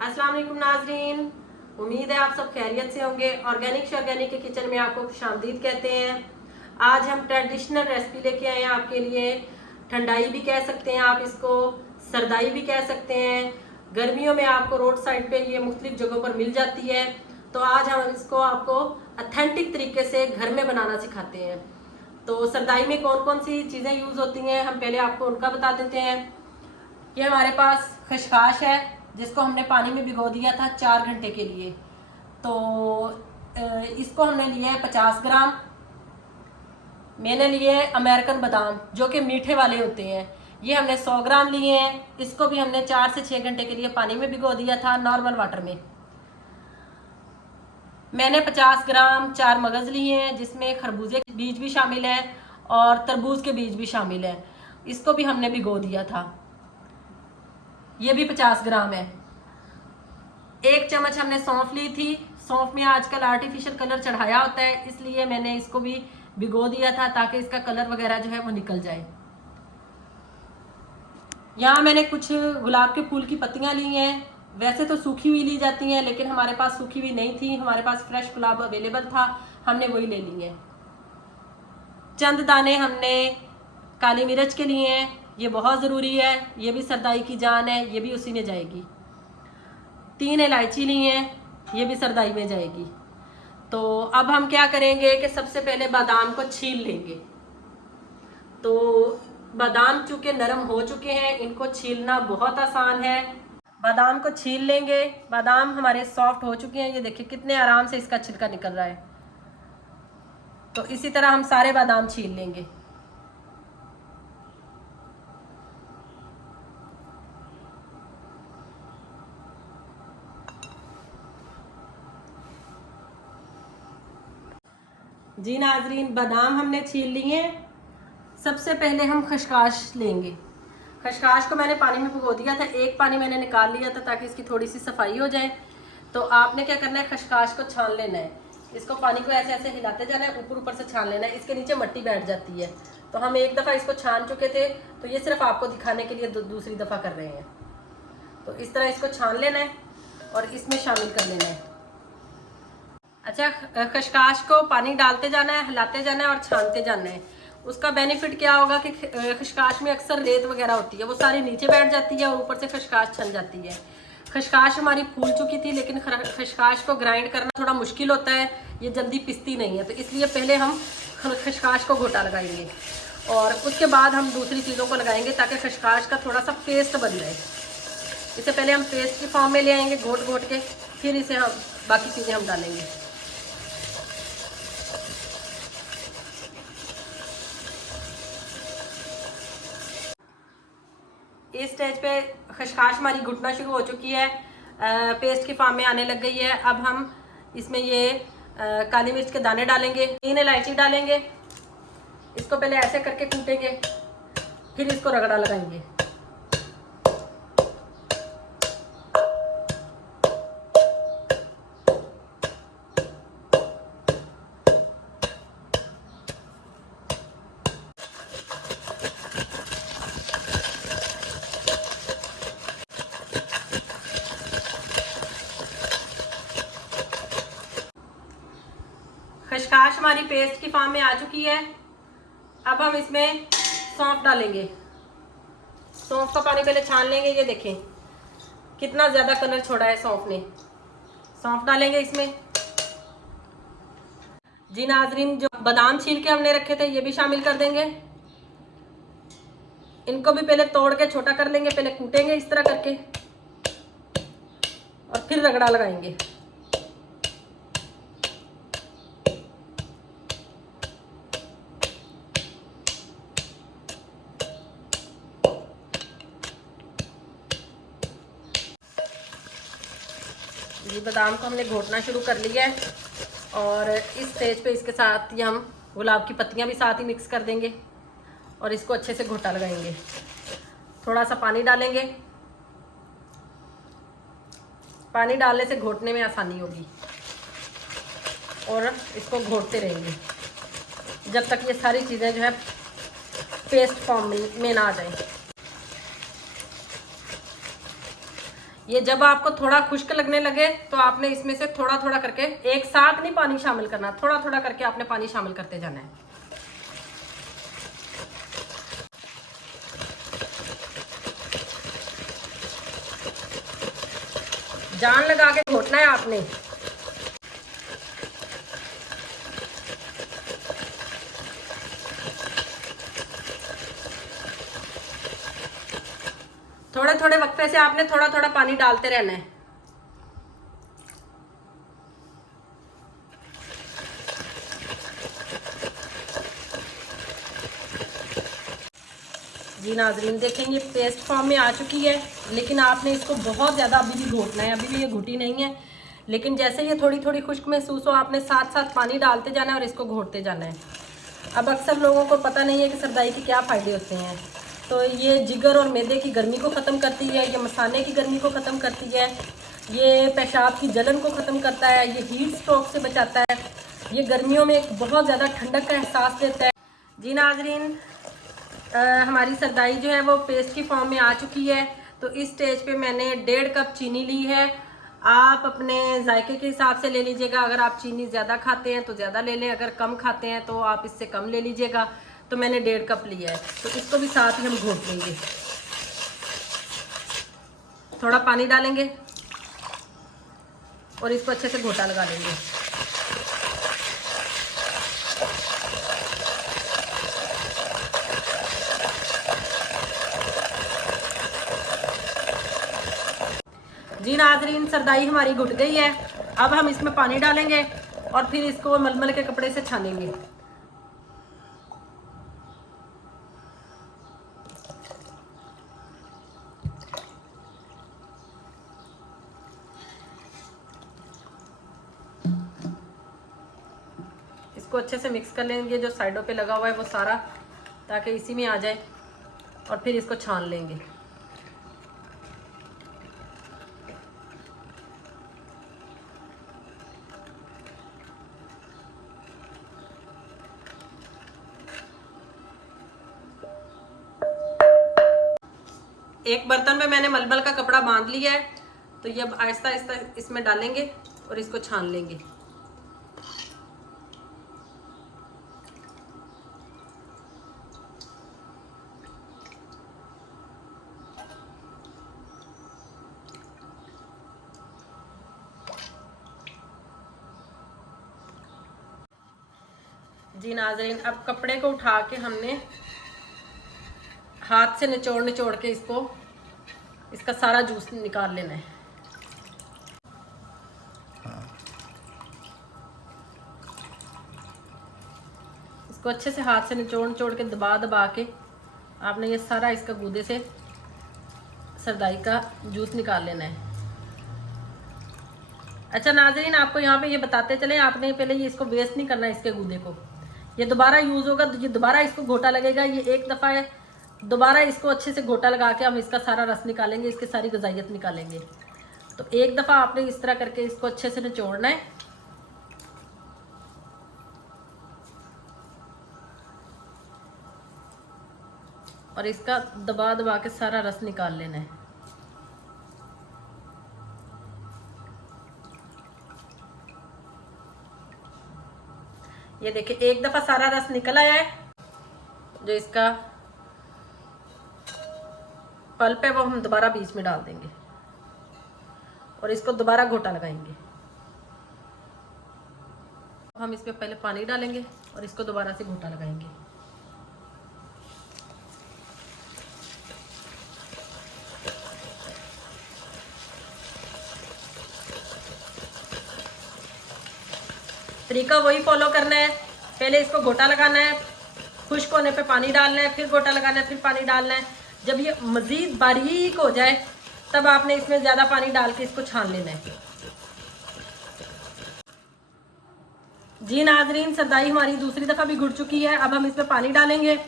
अस्सलाम वालेकुम नाजरीन, उम्मीद है आप सब खैरियत से होंगे। ऑर्गेनिक के किचन में आपको खुशामदीद कहते हैं। आज हम ट्रेडिशनल रेसिपी लेके आए हैं आपके लिए। ठंडाई भी कह सकते हैं आप इसको, सरदाई भी कह सकते हैं। गर्मियों में आपको रोड साइड पे ये मुख्तलिफ जगहों पर मिल जाती है। तो आज हम इसको आपको अथेंटिक तरीके से घर में बनाना सिखाते हैं। तो सरदाई में कौन कौन सी चीज़ें यूज़ होती हैं हम पहले आपको उनका बता देते हैं। ये हमारे पास खशखाश है जिसको हमने पानी में भिगो दिया था 4 घंटे के लिए। तो इसको हमने लिया है 50 ग्राम। मैंने लिए अमेरिकन बादाम जो कि मीठे वाले होते हैं, ये हमने 100 ग्राम लिए हैं। इसको भी हमने 4 से 6 घंटे के लिए पानी में भिगो दिया था नॉर्मल वाटर में। मैंने 50 ग्राम 4 मगज़ लिए हैं जिसमें खरबूजे के बीज भी शामिल है और तरबूज के बीज भी शामिल है। इसको भी हमने भिगो दिया था। ये भी 50 ग्राम है। 1 चम्मच हमने सौंफ ली थी। सौंफ में आजकल आर्टिफिशियल कलर चढ़ाया होता है, इसलिए मैंने इसको भी भिगो दिया था ताकि इसका कलर वगैरह जो है वो निकल जाए। यहाँ मैंने कुछ गुलाब के फूल की पत्तियाँ ली हैं। वैसे तो सूखी हुई ली जाती हैं, लेकिन हमारे पास सूखी हुई नहीं थी, हमारे पास फ्रेश गुलाब अवेलेबल था, हमने वही ले ली है। चंद दाने हमने काली मिर्च के लिए हैं, ये बहुत ज़रूरी है, ये भी सरदाई की जान है, ये भी उसी में जाएगी। 3 इलायची ली हैं, ये भी सरदाई में जाएगी। तो अब हम क्या करेंगे कि सबसे पहले बादाम को छील लेंगे। तो बादाम चूँकि नरम हो चुके हैं, इनको छीलना बहुत आसान है। बादाम को छील लेंगे। बादाम हमारे सॉफ्ट हो चुके हैं, ये देखिए कितने आराम से इसका छिलका निकल रहा है। तो इसी तरह हम सारे बादाम छील लेंगे। जी नाजरीन, बादाम हमने छील लिए। सबसे पहले हम खशखाश लेंगे। खशखाश को मैंने पानी में भिगो दिया था, एक पानी मैंने निकाल लिया था ताकि इसकी थोड़ी सी सफाई हो जाए। तो आपने क्या करना है, खशखाश को छान लेना है। इसको पानी को ऐसे ऐसे हिलाते जाना है, ऊपर ऊपर से छान लेना है, इसके नीचे मिट्टी बैठ जाती है। तो हम एक दफ़ा इसको छान चुके थे, तो ये सिर्फ आपको दिखाने के लिए दूसरी दफ़ा कर रहे हैं। तो इस तरह इसको छान लेना है और इसमें शामिल कर लेना है। अच्छा, खशखाश को पानी डालते जाना है, हिलाते जाना है और छानते जाना है। उसका बेनिफिट क्या होगा कि खशखाश में अक्सर रेत वगैरह होती है, वो सारी नीचे बैठ जाती है और ऊपर से खशखाश छन जाती है। खशखाश हमारी फूल चुकी थी, लेकिन खशखाश को ग्राइंड करना थोड़ा मुश्किल होता है, ये जल्दी पिसती नहीं है। तो इसलिए पहले हम खशखाश को घोटा लगाएंगे और उसके बाद हम दूसरी चीज़ों को लगाएंगे ताकि खशखाश का थोड़ा सा पेस्ट बन जाए। इससे पहले हम पेस्ट की फॉर्म में ले आएंगे घोट घोट के, फिर इसे हम बाकी चीज़ें हम डालेंगे। इस स्टेज पे खशखाश हमारी घुटना शुरू हो चुकी है, पेस्ट की फॉर्म में आने लग गई है। अब हम इसमें ये काली मिर्च के दाने डालेंगे, 3 इलायची डालेंगे। इसको पहले ऐसे करके कूटेंगे, फिर इसको रगड़ा लगाएंगे। खशखाश हमारी पेस्ट की फॉर्म में आ चुकी है। अब हम इसमें सौंफ डालेंगे। सौंफ का पानी पहले छान लेंगे, ये देखें कितना ज़्यादा कलर छोड़ा है सौंफ ने। सौंफ डालेंगे इसमें। जी नाजरीन, जो बादाम छील के हमने रखे थे ये भी शामिल कर देंगे। इनको भी पहले तोड़ के छोटा कर लेंगे, पहले कूटेंगे इस तरह करके और फिर रगड़ा लगाएंगे। ये बादाम को हमने घोटना शुरू कर लिया है और इस स्टेज पे इसके साथ ही हम गुलाब की पत्तियां भी साथ ही मिक्स कर देंगे और इसको अच्छे से घोटा लगाएंगे। थोड़ा सा पानी डालेंगे, पानी डालने से घोटने में आसानी होगी और इसको घोटते रहेंगे जब तक ये सारी चीज़ें जो है पेस्ट फॉर्म में ना आ जाए। ये जब आपको थोड़ा खुश्क लगने लगे तो आपने इसमें से थोड़ा थोड़ा करके, एक साथ नहीं पानी शामिल करना, थोड़ा थोड़ा करके आपने पानी शामिल करते जाना है। जान लगा के घोटना है आपने। थोड़े थोड़े वक्फे से आपने थोड़ा थोड़ा पानी डालते रहना है। जी नाजरीन, देखें ये पेस्ट फॉर्म में आ चुकी है, लेकिन आपने इसको बहुत ज़्यादा अभी भी घोटना है। अभी भी ये घुटी नहीं है, लेकिन जैसे ये थोड़ी थोड़ी खुश्क महसूस हो, आपने साथ साथ पानी डालते जाना है और इसको घोटते जाना है। अब अक्सर लोगों को पता नहीं है कि सरदाई के क्या फ़ायदे होते हैं। तो ये जिगर और मैदे की गर्मी को ख़त्म करती है, ये मसाने की गर्मी को ख़त्म करती है, ये पेशाब की जलन को ख़त्म करता है, ये हीट स्ट्रोक से बचाता है, ये गर्मियों में एक बहुत ज़्यादा ठंडक का एहसास देता है। जी नाजरीन, हमारी सरदाई जो है वो पेस्ट की फॉर्म में आ चुकी है। तो इस स्टेज पे मैंने 1.5 कप चीनी ली है। आप अपने जायके के हिसाब से ले लीजिएगा। अगर आप चीनी ज़्यादा खाते हैं तो ज़्यादा ले लें, अगर कम खाते हैं तो आप इससे कम ले लीजिएगा। तो मैंने 1.5 कप लिया है, तो इसको भी साथ ही हम घोट लेंगे। थोड़ा पानी डालेंगे और इसको अच्छे से घोटा लगा लेंगे। जी नाजरीन, सरदाई हमारी घुट गई है। अब हम इसमें पानी डालेंगे और फिर इसको मलमल के कपड़े से छानेंगे। इसको अच्छे से मिक्स कर लेंगे, जो साइडों पे लगा हुआ है वो सारा, ताकि इसी में आ जाए, और फिर इसको छान लेंगे। एक बर्तन में मैंने मलमल का कपड़ा बांध लिया है, तो ये अब आहिस्ता आहिस्ता इसमें डालेंगे और इसको छान लेंगे। जी नाज़रीन, अब कपड़े को उठा के हमने हाथ से निचोड़ निचोड़ के इसका सारा जूस निकाल लेना है। इसको अच्छे से हाथ से निचोड़ निचोड़ के दबा दबा के आपने ये सारा इसका गूदे से सरदाई का जूस निकाल लेना है। अच्छा नाज़रीन, आपको यहाँ पे ये बताते चले, आपने पहले ये इसको वेस्ट नहीं करना, इसके गूदे को। ये दोबारा यूज़ होगा तो ये दोबारा इसको घोटा लगेगा। ये एक दफ़ा है, दोबारा इसको अच्छे से घोटा लगा के हम इसका सारा रस निकालेंगे, इसकी सारी ग़िज़ाइयत निकालेंगे। तो एक दफ़ा आपने इस तरह करके इसको अच्छे से निचोड़ना है और इसका दबा दबा के सारा रस निकाल लेना है। ये देखिए, एक दफ़ा सारा रस निकल आया है। जो इसका पल्प है वो हम दोबारा बीच में डाल देंगे और इसको दोबारा घोटा लगाएंगे। हम इसमें पहले पानी डालेंगे और इसको दोबारा से घोटा लगाएंगे। तरीका वही फॉलो करना है। पहले इसको घोटा लगाना है, खुश्क होने पे पानी डालना है, फिर घोटा लगाना है, फिर पानी डालना है। जब ये मज़ीद बारीक हो जाए तब आपने इसमें ज़्यादा पानी डाल के इसको छान लेना है। जी नाज़रीन, सरदाई हमारी दूसरी दफ़ा भी घुट चुकी है। अब हम इसमें पानी डालेंगे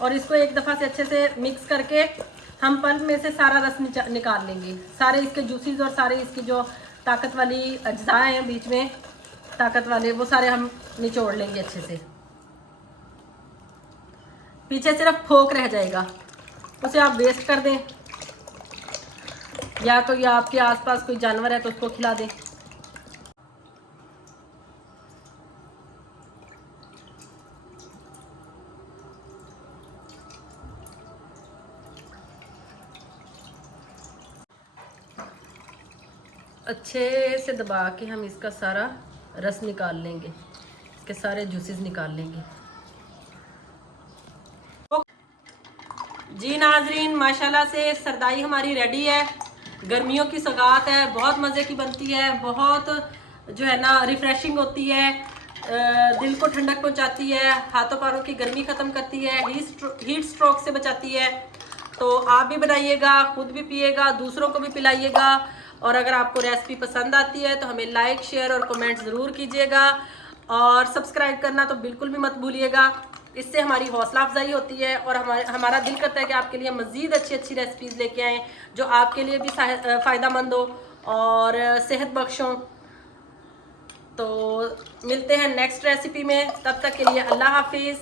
और इसको एक दफ़ा से अच्छे से मिक्स करके हम पल्प में से सारा रस निकाल लेंगे। सारे इसके जूसीज और सारे इसकी जो ताकत वाली अज्जा हैं बीच में ताकत वाले, वो सारे हम निचोड़ लेंगे अच्छे से। पीछे सिर्फ फोक रह जाएगा, उसे आप वेस्ट कर दें। या कोई आपके आसपास कोई जानवर है तो उसको खिला दें। अच्छे से दबा के हम इसका सारा रस निकाल लेंगे, इसके सारे जूसेस निकाल लेंगे। जी नाजरीन, माशाल्लाह से सरदाई हमारी रेडी है। गर्मियों की सौगात है, बहुत मज़े की बनती है, बहुत जो है ना रिफ़्रेशिंग होती है, दिल को ठंडक पहुंचाती है, हाथों पैरों की गर्मी ख़त्म करती है, हीट स्ट्रोक से बचाती है। तो आप भी बनाइएगा, खुद भी पिएगा, दूसरों को भी पिलाइएगा। और अगर आपको रेसिपी पसंद आती है तो हमें लाइक, शेयर और कमेंट ज़रूर कीजिएगा, और सब्सक्राइब करना तो बिल्कुल भी मत भूलिएगा। इससे हमारी हौसला अफजाई होती है और हमारा दिल करता है कि आपके लिए मज़ीद अच्छी अच्छी रेसिपीज़ लेके आएँ जो आपके लिए भी फ़ायदेमंद हो और सेहत बख्श हो। तो मिलते हैं नेक्स्ट रेसिपी में, तब तक के लिए अल्लाह हाफिज़।